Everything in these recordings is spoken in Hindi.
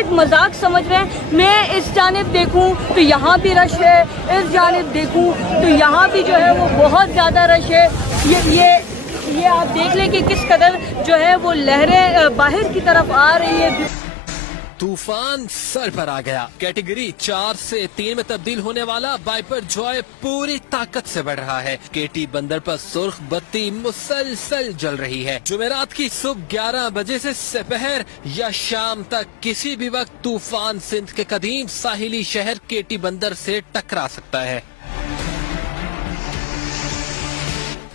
एक मजाक समझ रहे हैं। मैं इस जानिब देखूं तो यहाँ भी रश है, इस जानिब देखूं तो यहाँ भी जो है वो बहुत ज़्यादा रश है। ये आप देख लें कि किस कदर जो है वो लहरें बाहर की तरफ आ रही है। तूफान सर पर आ गया। कैटेगरी 4 से 3 में तब्दील होने वाला वाइपर जॉय पूरी ताकत से बढ़ रहा है। केटी बंदर पर सुर्ख बत्ती मुसलसल जल रही है। जुमेरात की सुबह 11 बजे से दोपहर या शाम तक किसी भी वक्त तूफान सिंध के कदीम साहिली शहर केटी बंदर से टकरा सकता है।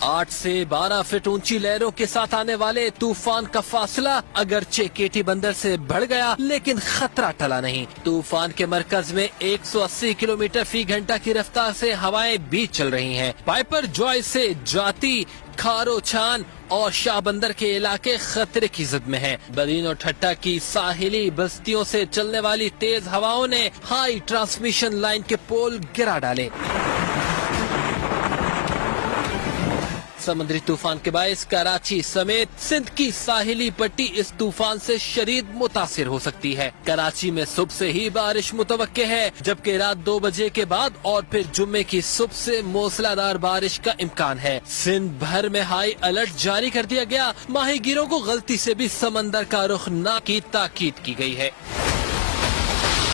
8 से 12 फीट ऊंची लहरों के साथ आने वाले तूफान का फासला अगरचे केटी बंदर से बढ़ गया, लेकिन खतरा टला नहीं। तूफान के मरकज में 180 किलोमीटर फी घंटा की रफ्तार से हवाएं भी चल रही हैं। वाइपर जॉय से जाती, खारो छान और शाह बंदर के इलाके खतरे की जिद में हैं। बदीन और ठट्टा की साहिली बस्तियों से चलने वाली तेज हवाओं ने हाई ट्रांसमिशन लाइन के पोल गिरा डाले। समुद्री तूफान के बायस कराची समेत सिंध की साहिली पट्टी इस तूफान से शदीद मुतासिर हो सकती है। कराची में सुबह से ही बारिश मुतवक्के है, जबकि रात 2 बजे के बाद और फिर जुम्मे की सुबह से मूसलाधार बारिश का इम्कान है। सिंध भर में हाई अलर्ट जारी कर दिया गया। माहीगीरों को गलती से भी समंदर का रुख न की ताकीद की गई है।